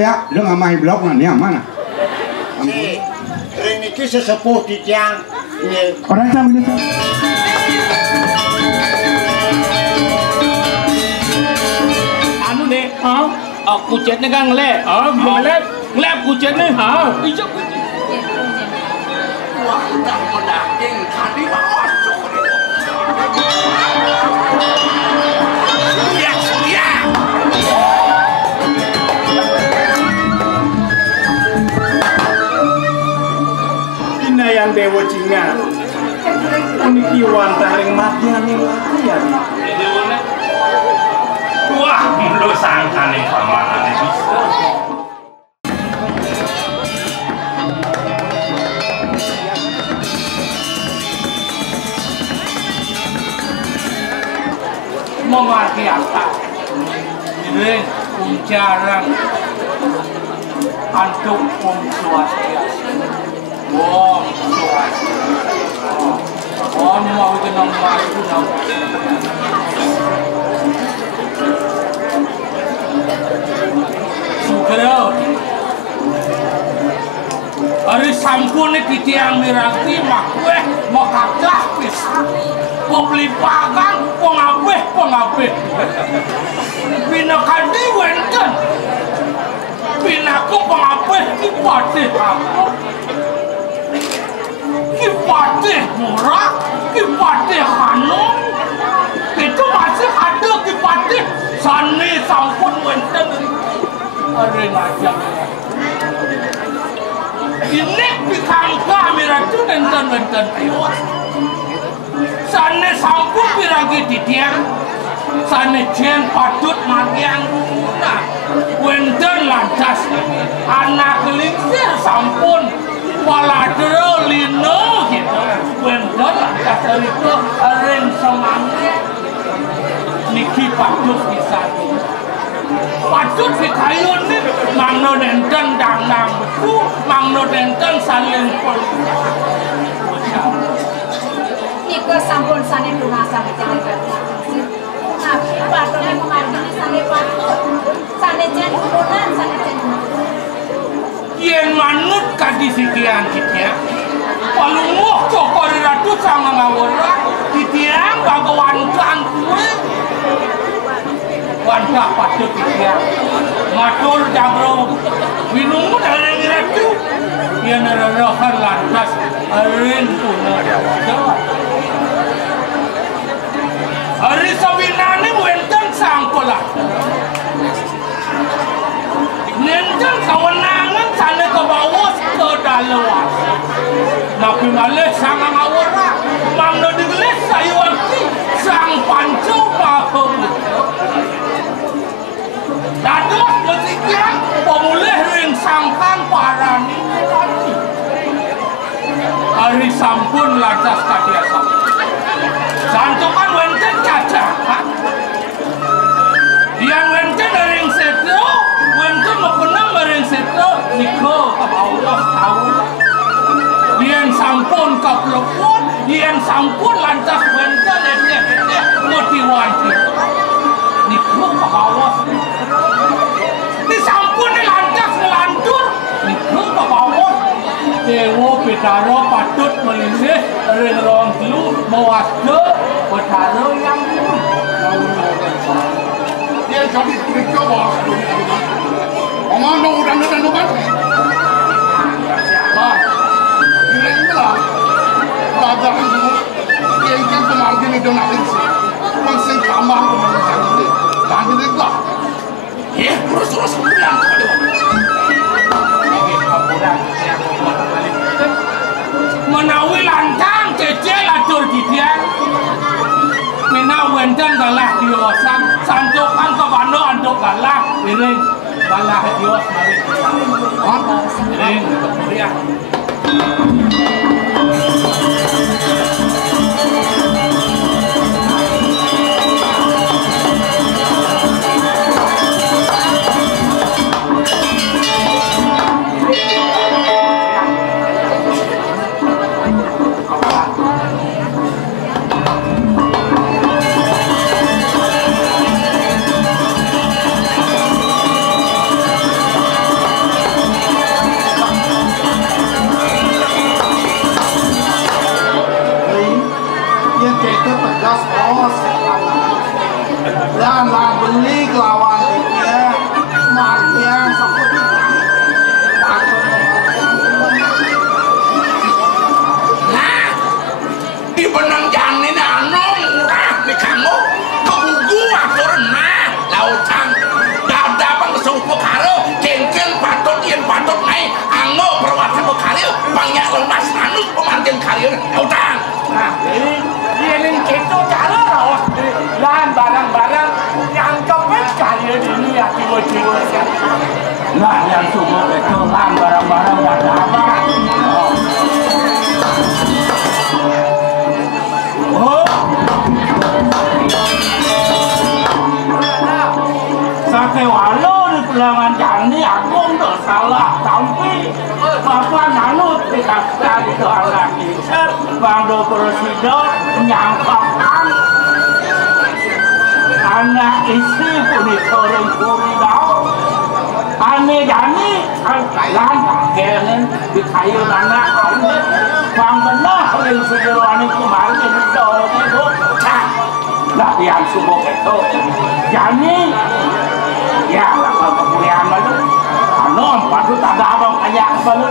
ya, lu ngamai blok nanti mana? Si, ring iki sesepuh di tiang. Orang sama ini. Anu nih, kucetnya kan ngelep. Ngelep kucetnya. Iya. Wah, udah mendaging tadi masuk. Surya. Ini yang dewa Cina. Ini kiwan taring matian nih matian. Wah, lu sangka nih pamangan bisa. Mengerti apa? Ini jarang antuk swastiastu. Wong swastiastu. Oh, mau jeneng maju nang. Sugero. Ari sampun iki tiyang mirati mak kowe mau kadah pisan. Mau beli pagang, pengapih. Bina kadi wenten. Binaku pengapih kipatih aku. Kipatih murah, kipatih hanum. Itu masih ada kipatih. Sani sampun wenten. Ada ngajak. Ini pikangka miratu wenten tewas. Sane sampun piragi titian, sane jen patut matian guna. Wenten lantas anak kelingsir sampun waladero lino gitu. Wenten lantas dari itu ring semangat. Niki patut bisa. Patut fikayun nih, mangno denten dangang beku, mangno denten saling Iko sampun sane rumasa menjaga. Nah, patone mengartine sane patut. Sane jen kunan, sane jen. Yen manut kadisikian kitya. Palunguh cokori ratu sangang ngawora. Kitiang bagawan kan kuwe. Wanda patut kitya. Matur jagro. Minungmu dari ratu. Yen rorohan lantas. Arin puno. Hari sabinane wenten sangkola. Nenten kawenangan sane ke bawah ke dalawas. Nabi malih sang ngawora. Mangdo digelis sayuwati sang panco maha. Dados mesikian pemulih ring sangkan parani. Hari sampun lantas kadiasa. Santokan wenten cacakan. Yang wenten ring seto, wenten mepenang ring seto, niko Allah tahu. Yang sampun kaplepon, yang sampun lantas wenten motiwanti. Niko Allah. Di sampun lantas ngelantur, niko Allah. Dewa Petaro patut melindih ring rong telu mewasde Petaro yang dia jadi begitu bos. Omong udah kan? Siapa? Ini lah. Pelajaran dulu. Yang kan kemarin itu nanti sih. Masih kamar kemarin ini. Tadi itu lah. Terus pulang kali. Menawi lantang kecil atur didian. Mina wenten galah diosan, santukan ke bando anduk galah, iring galah dios mari. Iring kemudian. Nah, ini itu cara rawat dan barang-barang yang kepet kali ini ya tiba-tiba. Nah, yang subuh itu lan barang-barang ada apa? Oh. Sate walu di pulangan jani aku nggak salah, tapi Bapak nanut dikasih itu anak teacher, Bang Dokter Sido nyangkapan anak istri punitoreng puridau, ane jani lan kenen di kayu anak ane, Bang benar yang sederhana kemarin itu itu, nah yang subuh itu, jani ya kalau kemuliaan malu, anom padu tanda abang kayak malu.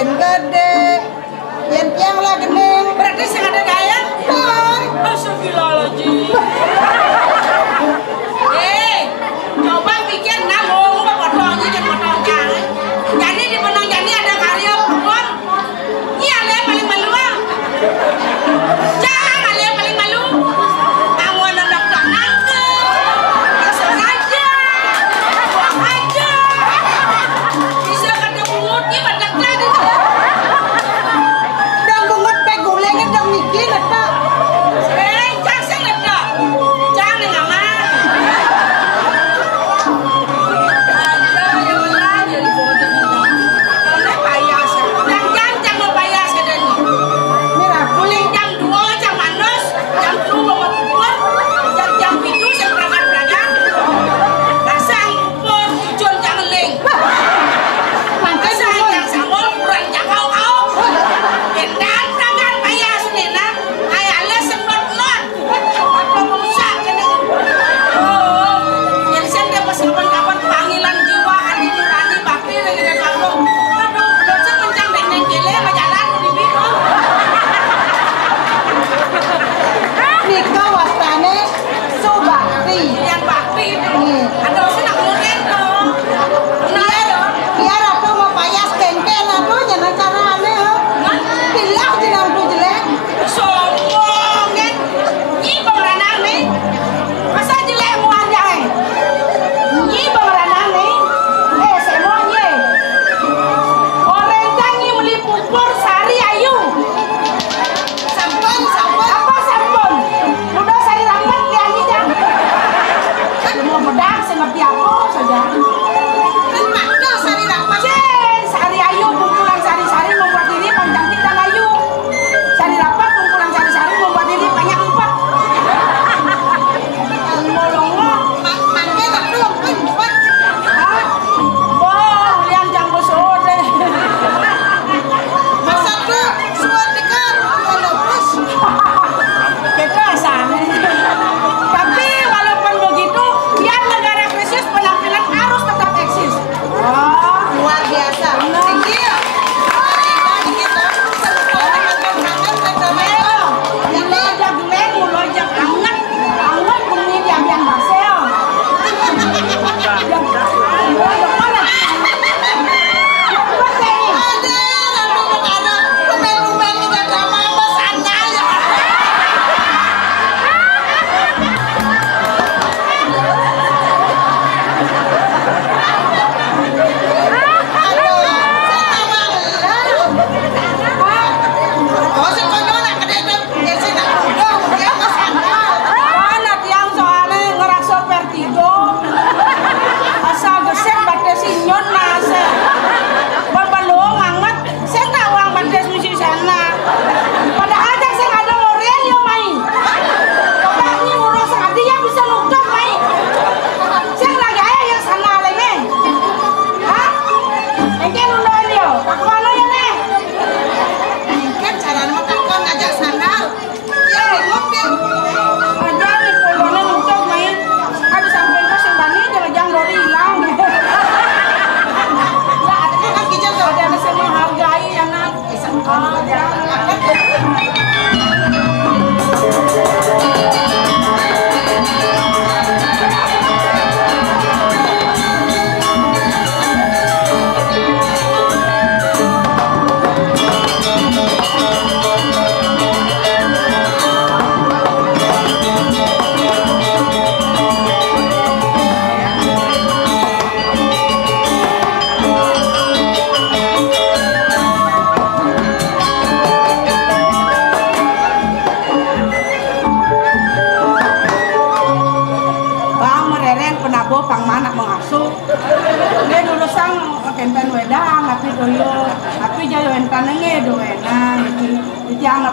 ben gede. Yen tiang lah gening. Berarti sing ada gaya? Astagfirullahaladzim. Coba pikir nanggung potongnya dan potong jangan. Jadi di potong jadi ada karya perempuan. Iya ale paling malu. Jangan ale paling malu. Kamu anak nangke. Langsung aja. Buang aja. Bisa kata bungut ni badak tadi. Dang bungut pe gulengnya dang mikir eta. Jangan letak. Jangan ngama.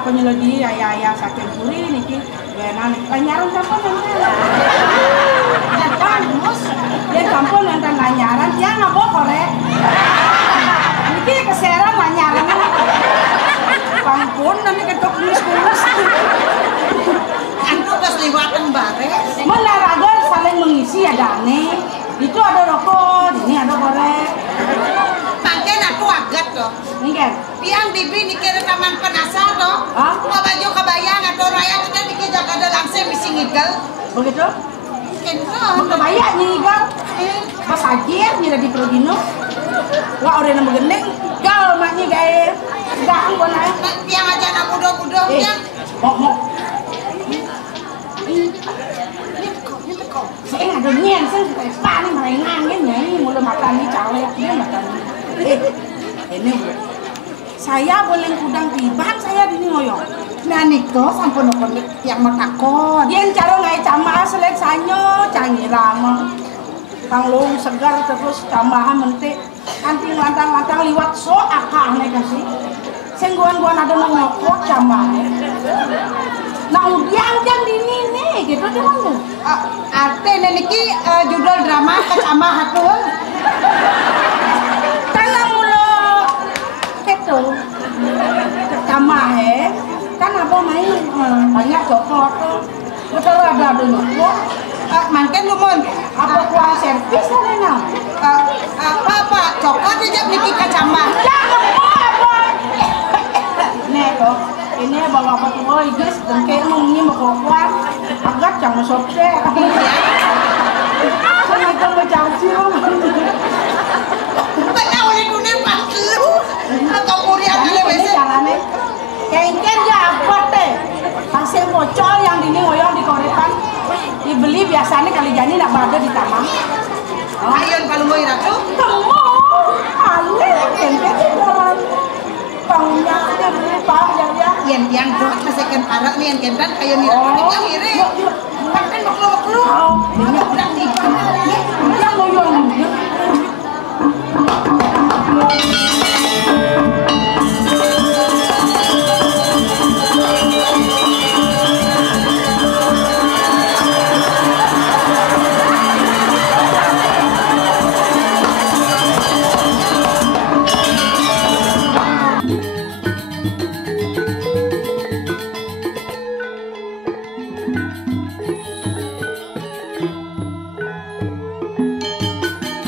Penyelodi ayah sakit puri niki benar niki panyaran sampun nanti depan mus dia sampun nanti nanyaran dia ngabo korek niki keseran nanyaran pampun nanti ketok kulus anu pas liwatan bare menaraga saling mengisi ada aneh itu ada rokok ini ada korek mangken aku agat toh. Nih Tiang bibi nikir taman penasar toh. Hah? Mau baju kebayang atau raya kita nikir Jakarta langsung misi ngigel. begitu? Kenton. Kebayang nih gal. Pas ajar nyira di Progino. Wah orang yang begendeng gal maknya gaya. Gak anggon aja. Tiang aja anak muda-muda tiang. Mau. Saya ada nyen, saya suka nih mainan kan nyanyi mulai makan nih caleg dia makan. Ini saya boleh udang tibang saya di ngoyong. Nah niko sampun nukon tiang mau takon. Yen cara ngai cama selek sanyo canggih rama. Panglung segar terus tambahan mentik anting lantang-lantang liwat so akah nih kasih. Sengguan-guan ada ngokok cama. Nah udiang jam dini nih gitu dia ngomong. Artinya niki judul drama kecama hatul. Karena mula gitu kecama kan apa main banyak coklat tuh. Betul ada nyokok. Mungkin lumun Apa kuah servis ada nang? apa coklat aja niki kecama. Jangan apa. Nih kok ini bawa apa tuh boy guys dan kayak mungkin mau kuat agak jangan sopse. Saya itu berjanji loh. Benar oleh dunia pangkir atau kurian ada biasa. Caranya kengken ya apa teh? Pasir bocor yang dini ngoyong di korekan dibeli biasanya kali jani nak berada di taman. Ayun kalau mau iratu. Temu, aneh kengken jalan. Pangnya ada berapa yang Yang buat masakan parak nih yang kentan ayun iratu yang iri.